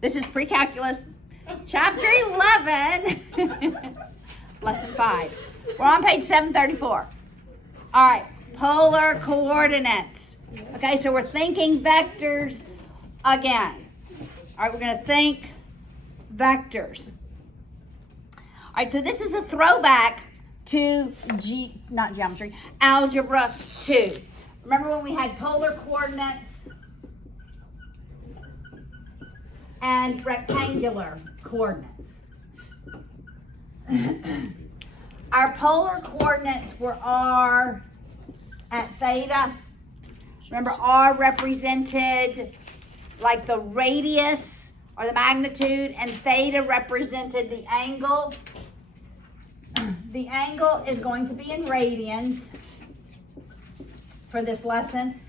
This is Precalculus, Chapter 11, Lesson 5. We're on page 734. All right, polar coordinates. Okay, so we're thinking vectors again. All right, we're going to think vectors. All right, so this is a throwback to Algebra 2. Remember when we had polar coordinates and rectangular coordinates? Our polar coordinates were R at theta. Remember, R represented like the radius or the magnitude, and theta represented the angle. The angle is going to be in radians for this lesson,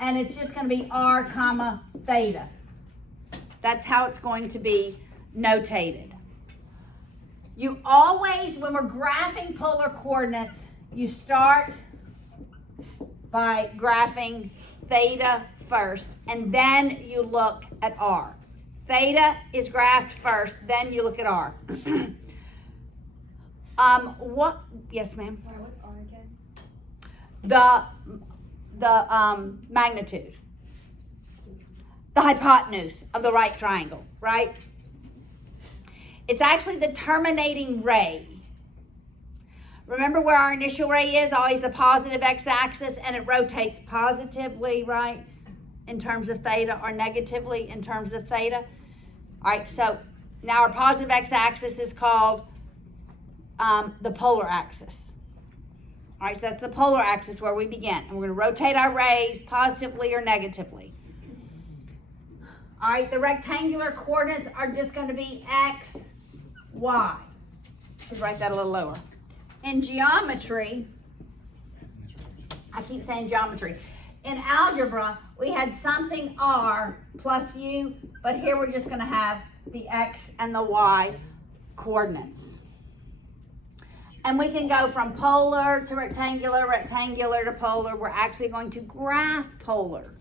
and it's just going to be R comma theta. That's how it's going to be notated. You always, when we're graphing polar coordinates, you start by graphing theta first, and then you look at R. Theta is graphed first, then you look at R. Yes, ma'am? Sorry, what's R again? The magnitude. The hypotenuse of the right triangle, right? It's actually the terminating ray. Remember where our initial ray is? Always the positive x-axis, and it rotates positively, right? In terms of theta, or negatively in terms of theta. All right, so now our positive x-axis is called the polar axis. All right, so that's the polar axis where we begin. And we're going to rotate our rays positively or negatively. All right, the rectangular coordinates are just going to be x, y. Should write that a little lower. In geometry, I keep saying geometry. In algebra, we had something r plus u, but here we're just going to have the x and the y coordinates. And we can go from polar to rectangular, rectangular to polar. We're actually going to graph polar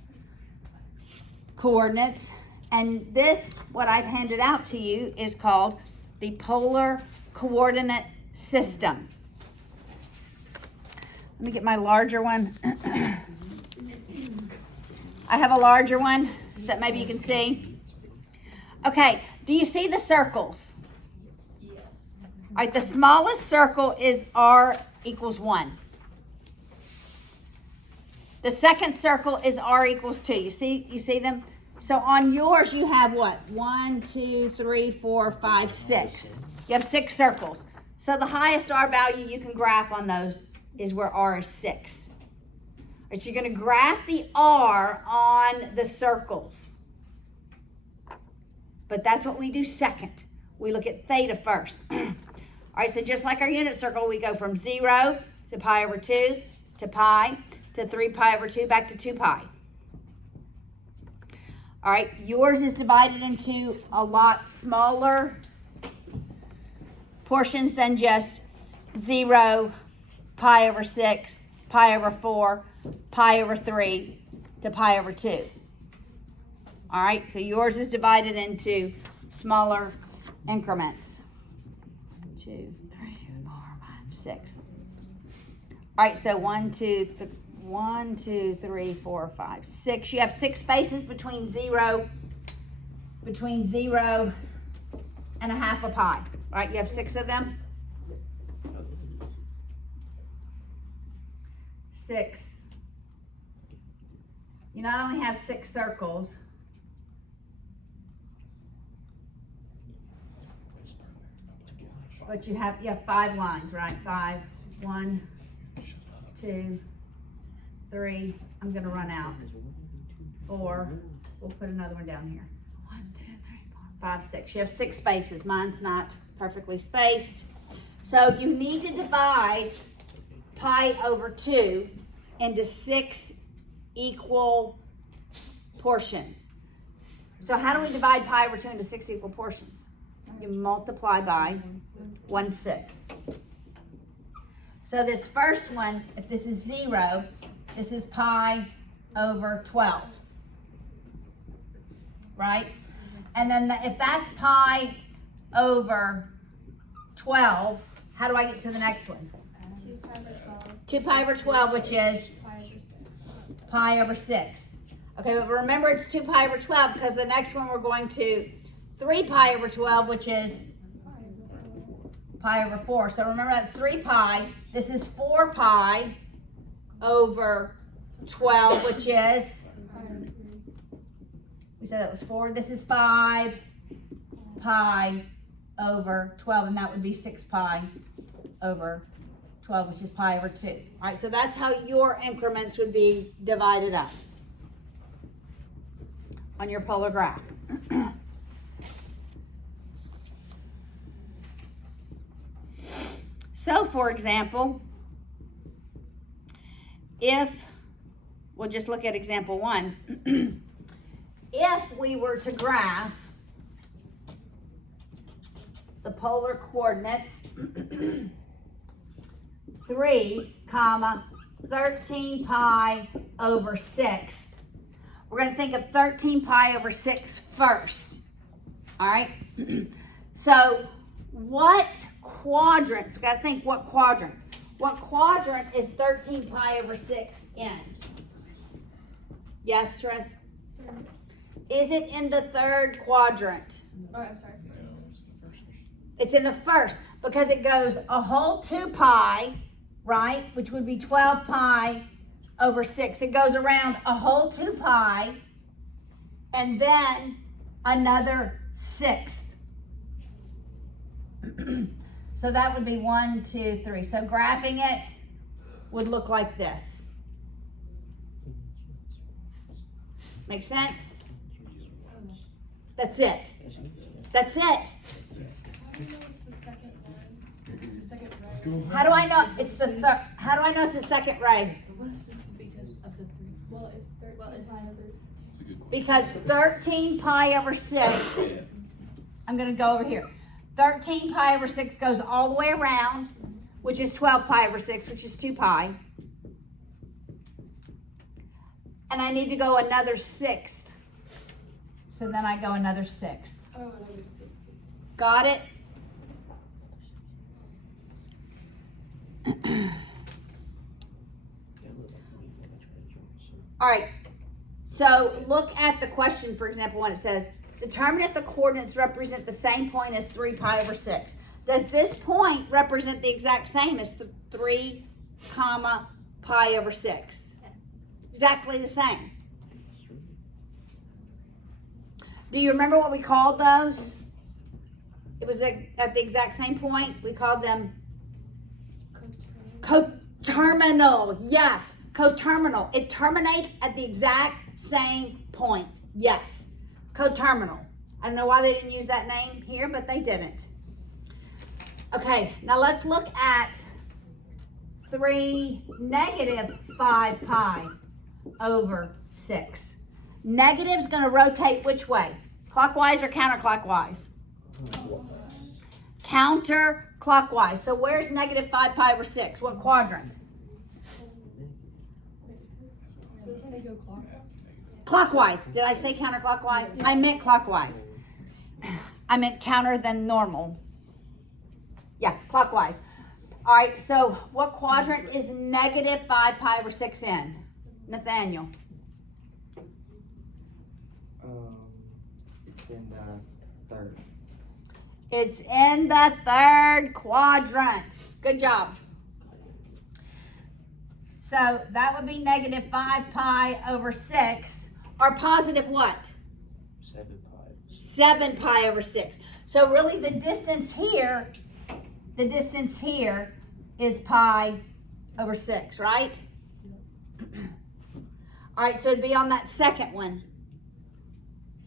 coordinates. And this, what I've handed out to you, is called the polar coordinate system. Let me get my larger one. I have a larger one so that maybe you can see. Okay, do you see the circles? Yes. All right, the smallest circle is R equals 1. The second circle is R equals 2. You see them? So on yours you have what? 1, 2, 3, 4, 5, 6. You have 6 circles. So the highest R value you can graph on those is where R is 6. All right, so you're going to graph the R on the circles. But that's what we do second. We look at theta first. All right, so just like our unit circle, we go from 0 to pi over 2 to pi to 3 pi over 2 back to 2 pi. All right, yours is divided into a lot smaller portions than just 0, pi over 6, pi over 4, pi over 3 to pi over 2. All right, so yours is divided into smaller increments. 2, 3, 4, 5, 6. All right, so 1, 2, 3, 4, 5, 6. You have 6 spaces between 0 and a half a pi. All right, you have 6 of them. 6. You not only have 6 circles, but you have 5 lines, right? 5, 1, 2, 3. I'm gonna run out. 4. We'll put another one down here. 1, 2, 3, 4, 5, 6. You have 6 spaces. Mine's not perfectly spaced. So you need to divide pi over 2 into 6 equal portions. So how do we divide pi over 2 into 6 equal portions? You multiply by 1/6. So this first one, if this is 0, this is pi over 12, right? And then if that's pi over 12, how do I get to the next one? 2 pi over 12. 2 pi over 12, which is Pi over 6. pi over 6. Okay, but remember it's 2 pi over 12 because the next one we're going to 3 pi over 12, which is pi over 4. So remember that's 3 pi. This is 4 pi over 12, which is, we said that was 4. This is 5 pi over 12, and that would be 6 pi over 12, which is pi over 2. All right, so that's how your increments would be divided up on your polar graph. So, for example, if, we'll just look at example 1. If we were to graph the polar coordinates 3, 13 pi over 6, we're going to think of 13 pi over 6 first. All right? So, what quadrants, we've got to think what quadrant. What quadrant is 13 pi over 6 in? Yes, Therese? Is it in the third quadrant? Oh, I'm sorry. It's in the first because it goes a whole 2 pi, right? Which would be 12 pi over 6. It goes around a whole 2 pi and then another 1/6. So that would be 1, 2, 3. So graphing it would look like this. Make sense? That's it. That's it. How do you know it's the second one? The second ray? How do I know it's the third? How do I know it's the second ray? Because of the 3. Well, if 13 pi over... Because 13 pi over 6, I'm going to go over here. 13 pi over 6 goes all the way around, which is 12 pi over 6, which is 2 pi. And I need to go another 1/6. So then I go another 1/6. Oh, another 6. Got it? All right. So look at the question, for example, when it says, determine if the coordinates represent the same point as 3 pi over 6. Does this point represent the exact same as 3 comma pi over 6? Exactly the same. Do you remember what we called those? It was at the exact same point. We called them coterminal. Yes, coterminal. It terminates at the exact same point. Yes, coterminal. I don't know why they didn't use that name here, but they didn't. Okay, now let's look at 3 negative 5 pi over 6. Negative's going to rotate which way? Clockwise or counterclockwise? Counterclockwise. So where's negative 5 pi over 6? What quadrant? So doesn't it go clockwise? Clockwise. Did I say counterclockwise? I meant clockwise. I meant counter than normal. Yeah, clockwise. All right, so what quadrant is negative 5 pi over 6 in? Nathaniel. It's in the third. It's in the third quadrant. Good job. So that would be negative 5 pi over 6, or positive what? 7 pi. 7 pi over 6. So really the distance here is pi over 6, right? All right, so it'd be on that second one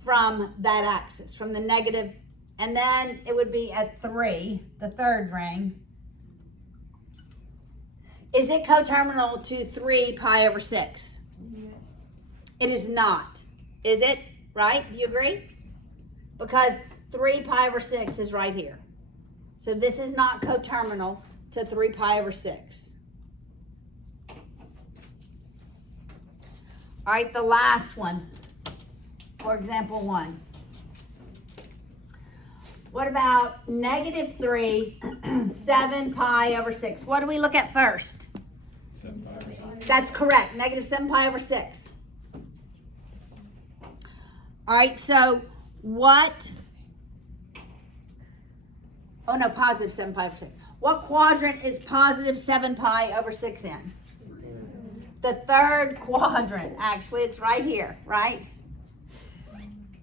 from that axis, from the negative, and then it would be at 3, the third ring. Is it coterminal to 3 pi over 6? Yeah. It is not. Is it? Right? Do you agree? Because 3 pi over 6 is right here. So this is not coterminal to 3 pi over 6. All right, the last one, for example 1. What about negative 3, 7 pi over 6? What do we look at first? 7 pi over 6. That's correct. Negative 7 pi over 6. All right, so what? Oh, no, positive 7 pi over 6. What quadrant is positive 7 pi over 6 in? The third quadrant. Actually, it's right here, right?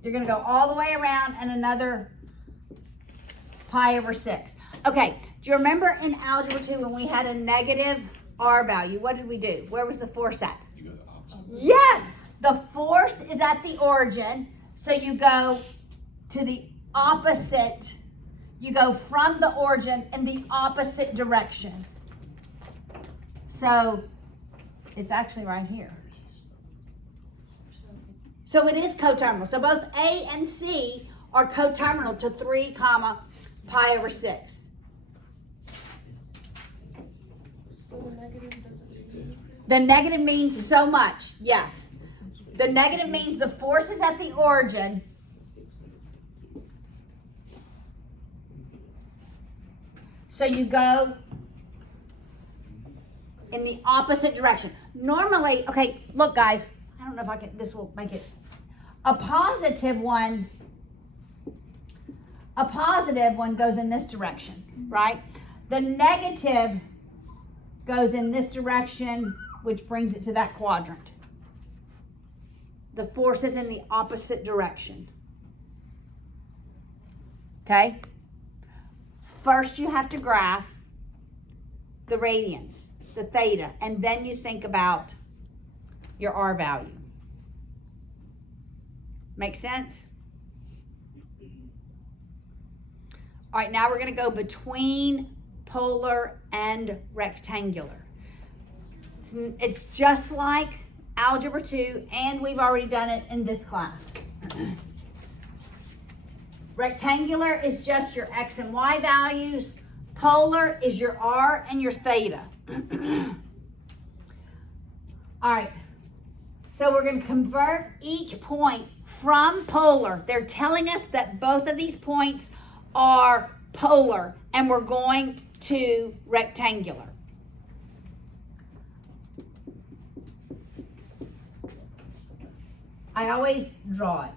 You're going to go all the way around and another pi over 6. Okay, do you remember in Algebra 2 when we had a negative r value? What did we do? Where was the force at? You go the opposite. Yes, the force is at the origin, so you go to the opposite. You go from the origin in the opposite direction. So it's actually right here. So it is coterminal. So both A and C are coterminal to 3 comma pi over 6. So the negative doesn't mean anything? The negative means so much, yes. The negative means the force is at the origin. So you go in the opposite direction. Normally, okay, look guys, I don't know if I can, this will make it. A positive one goes in this direction, right? The negative goes in this direction, which brings it to that quadrant. The force is in the opposite direction. Okay? First, you have to graph the radians, the theta, and then you think about your R value. Make sense? All right, now we're going to go between polar and rectangular. It's just like Algebra 2, and we've already done it in this class. Rectangular is just your x and y values. Polar is your r and your theta. All right, so we're going to convert each point from polar. They're telling us that both of these points are polar, and we're going to rectangular. I always draw it.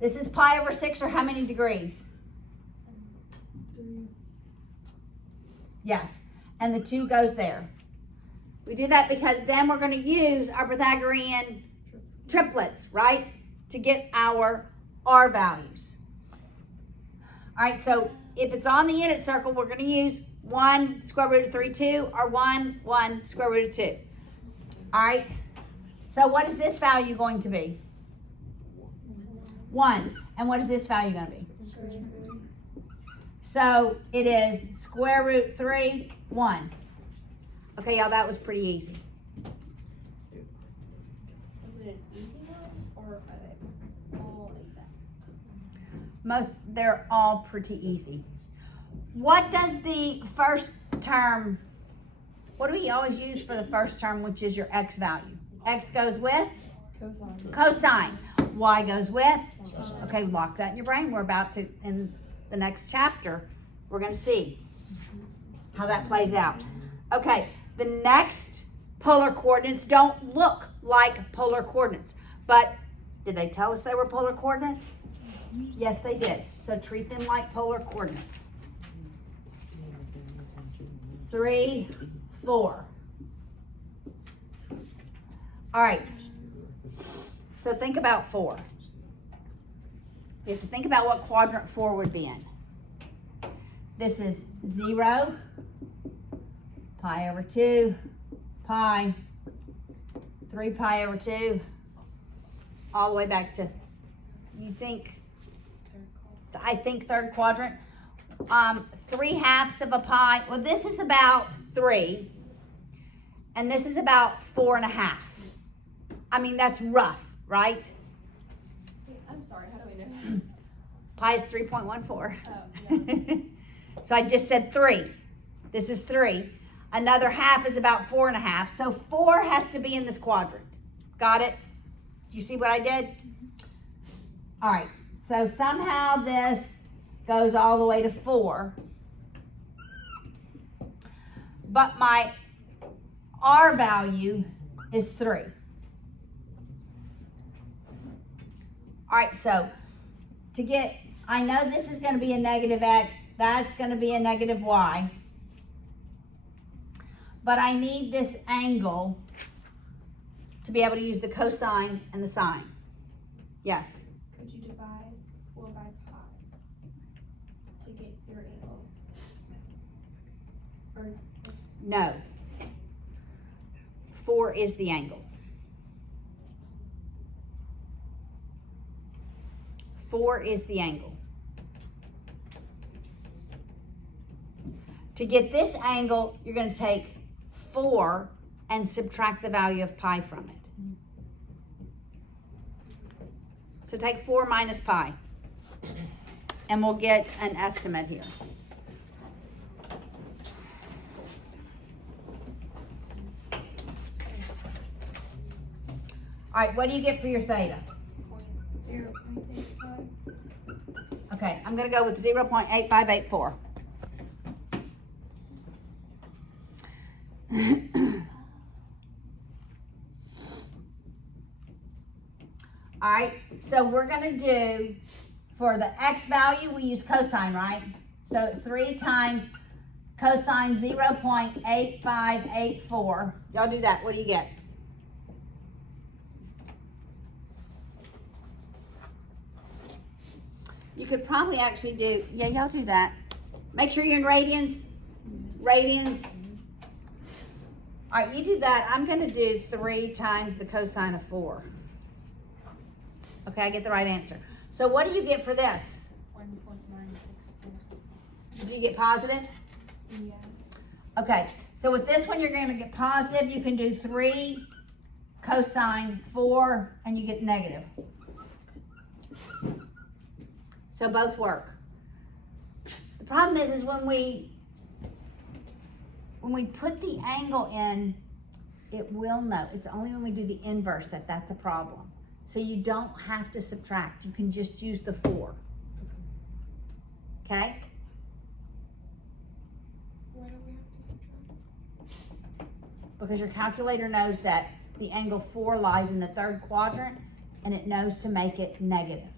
This is pi over 6, or how many degrees? 3. Yes, and the 2 goes there. We do that because then we're going to use our Pythagorean triplets, right, to get our R values. All right, so if it's on the unit circle, we're going to use 1 square root of 3, 2, or 1 square root of 2. All right, so what is this value going to be? 1. And what is this value going to be? So it is square root 3, 1. Okay, y'all, that was pretty easy. Was it an easy one, or are they all like that? They're all pretty easy. What does the first term, what do we always use for the first term, which is your x value? X goes with? Cosine. Y goes with? Okay, lock that in your brain. We're about to, in the next chapter, we're going to see how that plays out. Okay, the next polar coordinates don't look like polar coordinates, but did they tell us they were polar coordinates? Yes, they did. So treat them like polar coordinates. 3, 4. All right. So think about 4. You have to think about what quadrant 4 would be in. This is 0, pi over 2, pi, 3 pi over 2, all the way back to, you think, I think third quadrant. 3/2 of a pi. Well, this is about 3, and this is about 4.5. I mean, that's rough, right? Wait, I'm sorry, how do we know? Pi is 3.14. Oh, yeah. So I just said 3. This is 3. Another half is about 4.5. So 4 has to be in this quadrant. Got it? Do you see what I did? All right. So somehow this goes all the way to 4. But my R value is 3. All right, so to get, I know this is going to be a negative x, that's going to be a negative y. But I need this angle to be able to use the cosine and the sine. Yes? Could you divide 4 by pi to get your angles? Or No. 4 is the angle. 4 is the angle. To get this angle, you're going to take 4 and subtract the value of pi from it. So take 4 minus pi, and we'll get an estimate here. All right, what do you get for your theta? 0.85. Okay, I'm going to go with 0.8584. All right, so we're going to do, for the x value, we use cosine, right? So it's 3 times cosine 0.8584. Y'all do that. What do you get? You could probably actually do, yeah, y'all do that. Make sure you're in radians. Radians. All right, you do that. I'm going to do 3 times the cosine of 4. Okay, I get the right answer. So what do you get for this? 1.962. Did you get positive? Yes. Okay, so with this one, you're going to get positive. You can do 3 cosine 4, and you get negative. So both work. The problem is when we put the angle in, it will know. It's only when we do the inverse that's a problem. So you don't have to subtract. You can just use the 4. Okay? Why don't we have to subtract? Because your calculator knows that the angle 4 lies in the 3rd quadrant, and it knows to make it negative.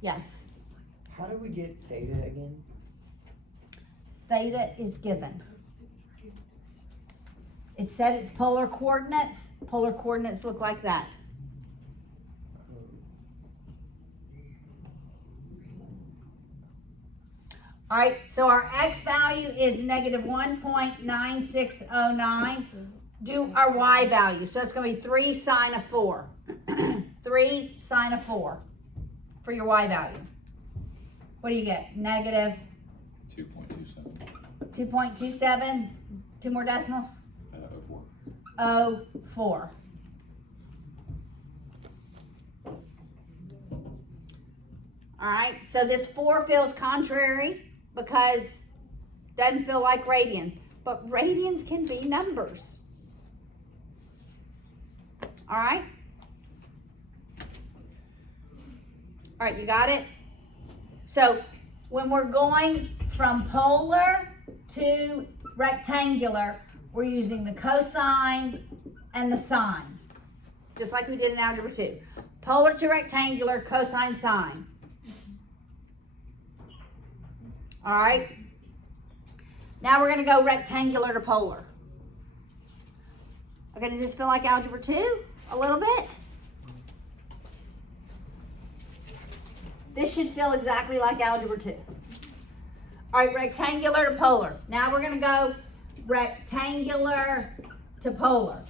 Yes? How do we get theta again? Theta is given. It said it's polar coordinates. Polar coordinates look like that. All right, so our x value is negative 1.9609. Do our y value. So it's going to be 3 sine of 4. 3 sine of 4 for your y value. What do you get? Negative 2.27. 2.27. 2 more decimals? 04. 04. All right, so this 4 feels contrary because it doesn't feel like radians, but radians can be numbers. All right? All right, you got it? So when we're going from polar to rectangular, we're using the cosine and the sine, just like we did in Algebra 2. Polar to rectangular, cosine, sine. All right. Now we're going to go rectangular to polar. Okay, does this feel like Algebra 2? A little bit? This should feel exactly like Algebra 2. All right, rectangular to polar. Now we're going to go rectangular to polar.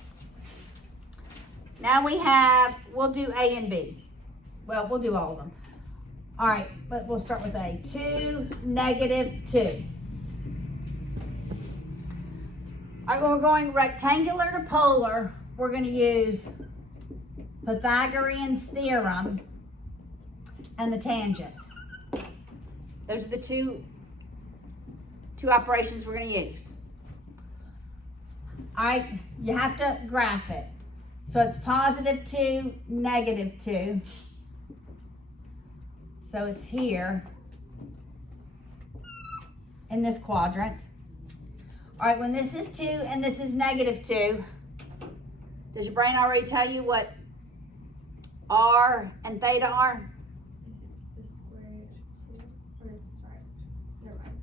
Now we have, we'll do A and B. Well, we'll do all of them. All right, but we'll start with A. 2, negative 2. All right, when we're going rectangular to polar, we're going to use Pythagorean's theorem and the tangent. Those are the two operations we're going to use. All right, you have to graph it. So it's positive 2, negative 2. So it's here in this quadrant. All right, when this is 2 and this is -2, does your brain already tell you what R and theta are? Is it the square root of 2? Or is it, sorry, never mind.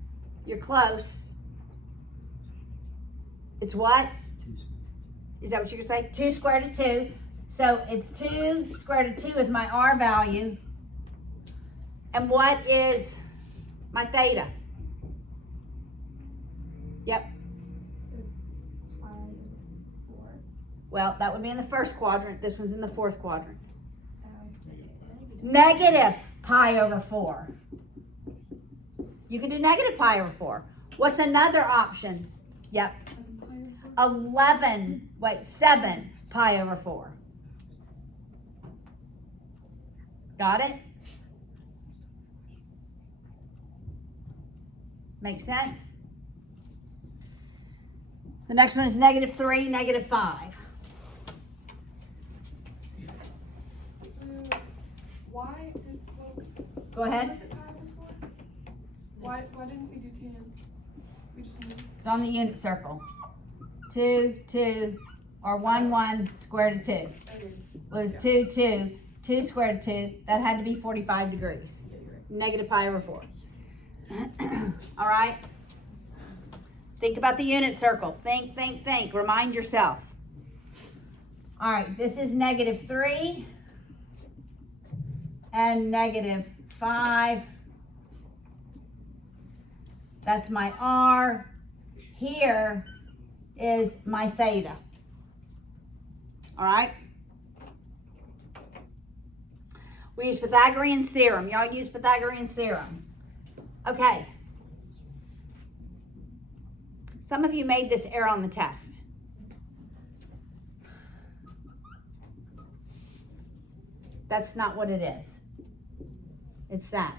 You're close. It's what? Is that what you could say? 2 square root of 2. So it's 2 square root of 2 is my R value. And what is my theta? Yep. So it's pi over 4. Well, that would be in the first quadrant. This one's in the fourth quadrant. Negative. Negative pi over 4. You can do negative pi over 4. What's another option? Yep. 7 pi over 4. Got it? Make sense? The next one is -3, -5. Why did, Go ahead. was it pi over 4? Why didn't we do 10? We just moved. It's on the unit circle. 2, 2, or 1, 1, square root of 2. Okay. Was 2, 2, 2 square root of 2. That had to be 45 degrees. Yeah, you're right. Negative pi over 4. All right? Think about the unit circle. Think, think, think. Remind yourself. All right, this is -3 and -5. That's my R. Here is my theta. All right? We use Pythagorean's theorem. Y'all use Pythagorean's theorem. Okay. Some of you made this error on the test. That's not what it is. It's that.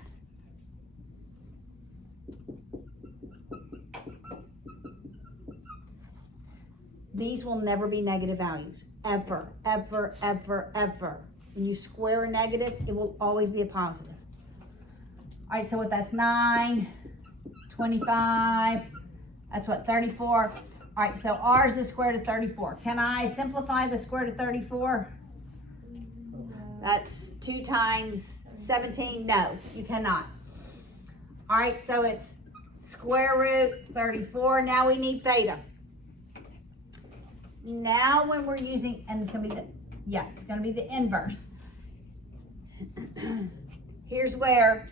These will never be negative values. Ever, ever, ever, ever. When you square a negative, it will always be a positive. All right, so what that's 9, 25, that's what, 34. All right, so R is the square root of 34. Can I simplify the square root of 34? That's 2 times 17. No, you cannot. All right, so it's square root 34. Now we need theta. Now when we're using, and it's going to be it's going to be the inverse. Here's where,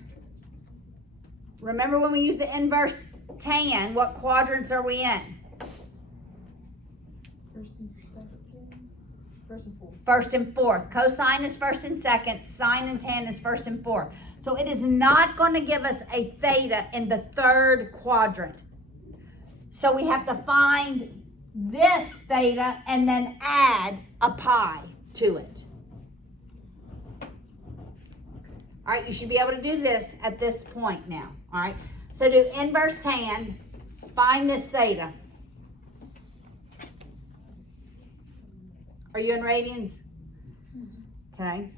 remember when we use the inverse tan, what quadrants are we in? First and second. First and fourth. First and fourth. Cosine is first and second. Sine and tan is first and fourth. So it is not going to give us a theta in the third quadrant. So we have to find this theta and then add a pi to it. All right, you should be able to do this at this point now. All right, so do inverse tan, find this theta. Are you in radians? Okay.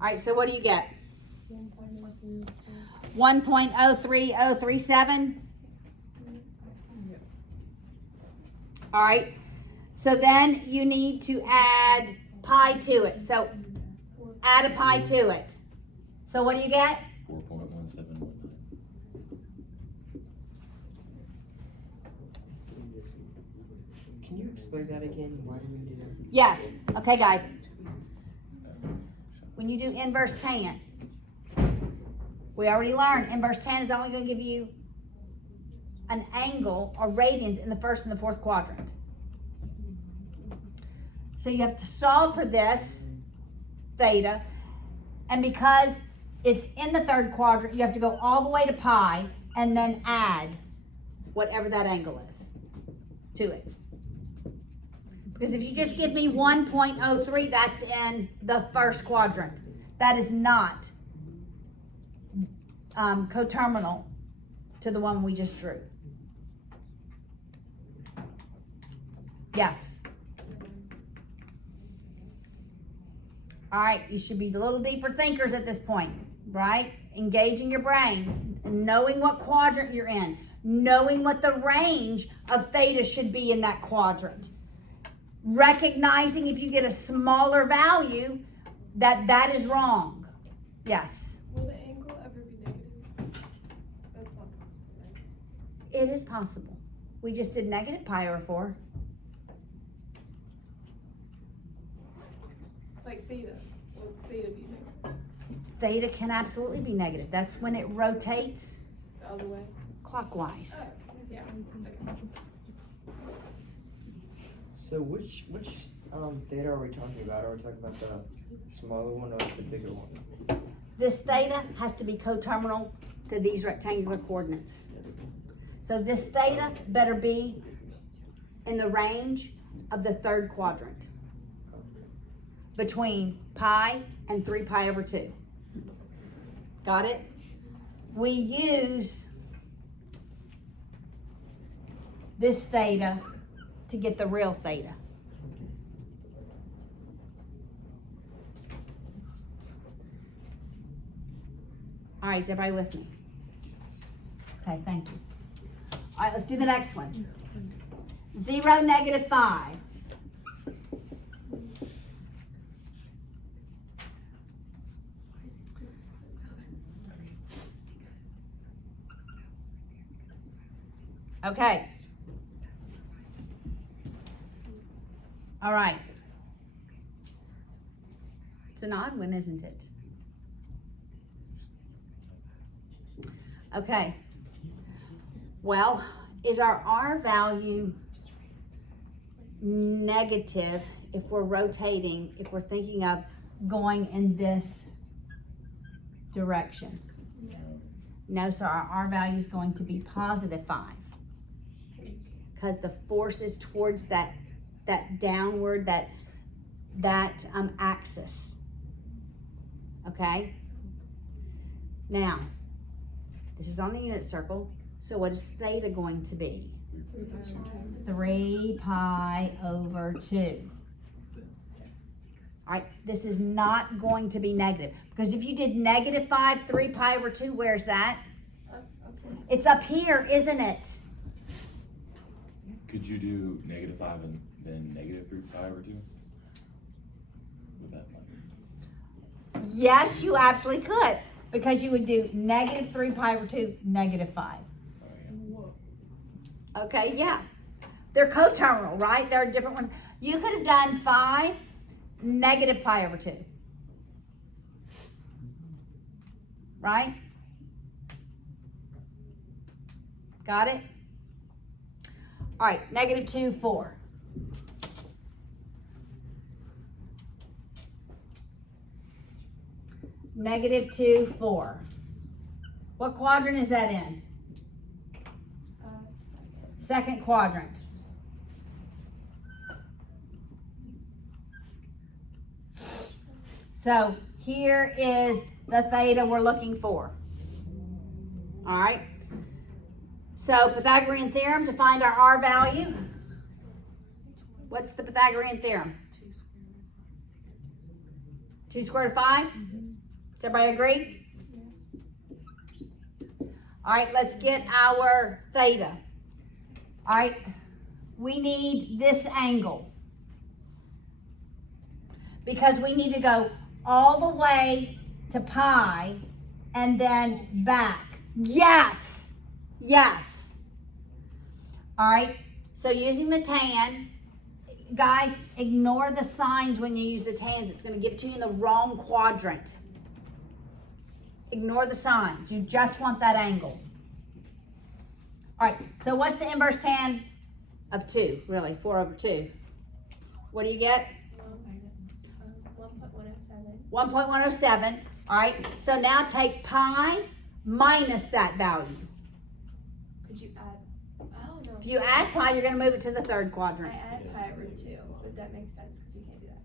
All right, so what do you get? 1.03037. All right, so then you need to add pi to it. So add a pi to it. So what do you get? 4.1719. Can you explain that again? Why do we do that? Yes. Okay, guys. When you do inverse tan, we already learned inverse tan is only going to give you an angle or radians in the first and the fourth quadrant. So you have to solve for this theta, and because it's in the third quadrant, you have to go all the way to pi and then add whatever that angle is to it. Because if you just give me 1.03, that's in the first quadrant. That is not coterminal to the one we just drew. Yes. All right, you should be a little deeper thinkers at this point, right? Engaging your brain, knowing what quadrant you're in, knowing what the range of theta should be in that quadrant. Recognizing if you get a smaller value, that is wrong. Yes. Will the angle ever be negative? That's not possible, right? It is possible. We just did negative pi over 4. Like theta. Will theta be negative? Theta can absolutely be negative. That's when it rotates The other way? clockwise. Oh, yeah. Okay. So which theta are we talking about? Are we talking about the smaller one or the bigger one? This theta has to be coterminal to these rectangular coordinates. So this theta better be in the range of the third quadrant, between pi and 3 pi over 2. Got it? We use this theta to get the real theta. All right, is everybody with me? Okay, thank you. All right, let's do the next one. 0, negative 5. Okay. All right. It's an odd one, isn't it? Okay. Well, is our R value negative if we're rotating, if we're thinking of going in this direction? No, so our R value is going to be positive 5. Because the force is towards that downward, that axis. Okay? Now, this is on the unit circle, so what is theta going to be? 3 pi over 2. All right, this is not going to be negative, because if you did negative 5, 3 pi over 2, where's that? Up here. It's up here, isn't it? Could you do negative 5 and then negative 3 pi over 2? Would that like? Yes, you absolutely could, because you would do negative 3 pi over 2, negative 5. Whoa. Okay, yeah. They're coterminal, right? There are different ones. You could have done 5, negative pi over 2. Right? Got it? All right, negative 2, 4. Negative 2, 4. What quadrant is that in? Second quadrant. So here is the theta we're looking for. All right. So Pythagorean theorem to find our R value. What's the Pythagorean theorem? 2 squared root of 5? Does everybody agree? All right, let's get our theta. All right, we need this angle because we need to go all the way to pi and then back. Yes, yes. All right, so using the tan, guys, ignore the signs when you use the tans. It's going to give it to you in the wrong quadrant. Ignore the signs. You just want that angle. All right, so what's the inverse tan of 2, really? 4 over 2. What do you get? 1.107. 1.107. All right, so now take pi minus that value. Could you add? Oh no. If you add pi, you're going to move it to the third I quadrant. added pi over 2, but that makes sense because you can't do that.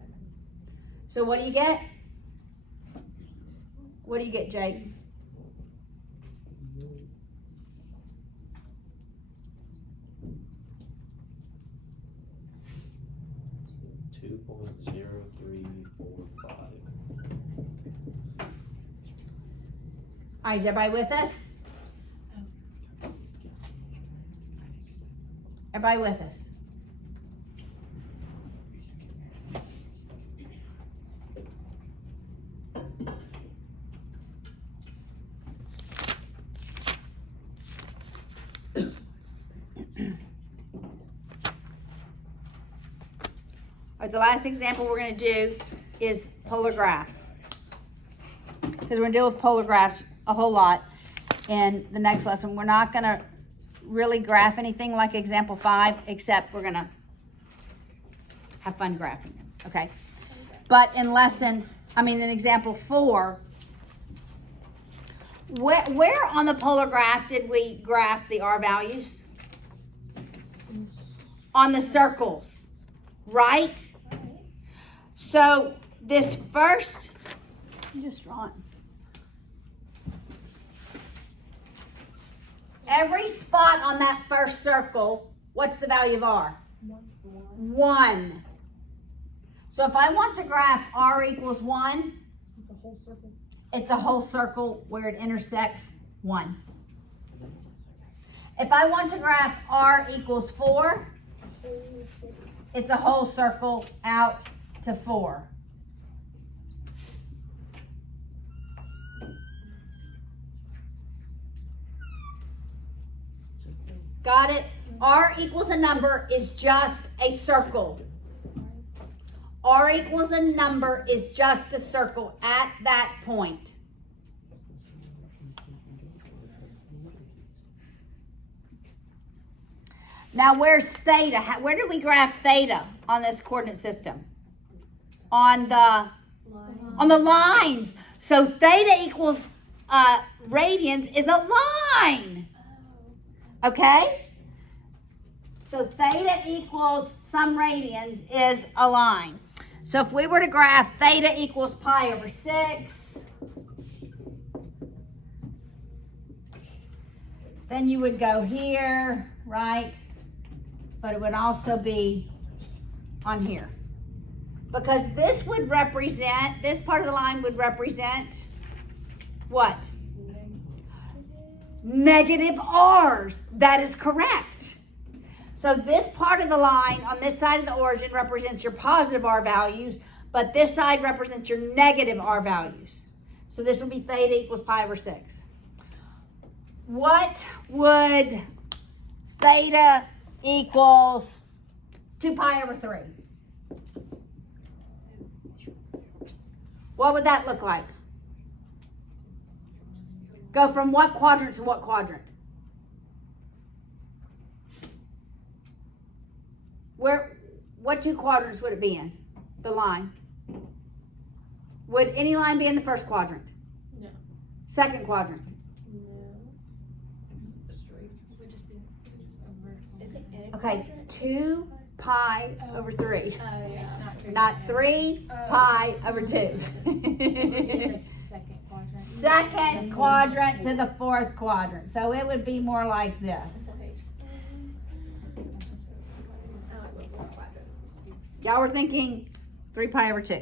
So what do you get? What do you get, Jake? All right, is everybody with us? Everybody with us? All right, the last example we're going to do is polar graphs. Because we're going to deal with polar graphs a whole lot in the next lesson. We're not going to really graph anything like example 5, except we're going to have fun graphing them, okay? But in in example 4, where on the polar graph did we graph the R values? On the circles, right? So this first, I'm just drawing. Every spot on that first circle, what's the value of R? 1. So if I want to graph R equals 1, It's a whole circle. it's a whole circle where it intersects 1. If I want to graph R equals 4, it's a whole circle out to 4. Got it? R equals a number is just a circle. R equals a number is just a circle at that point. Now where's theta? Where did we graph theta on this coordinate system? On the lines. So theta equals radians is a line. Okay? So theta equals some radians is a line. So if we were to graph theta equals pi over 6, then you would go here, right? But it would also be on here. Because this would represent, this part of the line would represent what? Negative R's. That is correct. So this part of the line on this side of the origin represents your positive R values, but this side represents your negative R values. So this would be theta equals pi over 6. What would theta equals 2 pi over 3? What would that look like? Go from what quadrant to what quadrant? What 2 quadrants would it be in? The line. Would any line be in the first quadrant? No. Second quadrant? No. Straight. It would just be over. Is it in a Okay, quadrant? 2 pi over 3. Oh, yeah. Not 3 pi over 2. In the second quadrant. Second quadrant to the fourth quadrant. So it would be more like this. Y'all were thinking 3 pi over 2.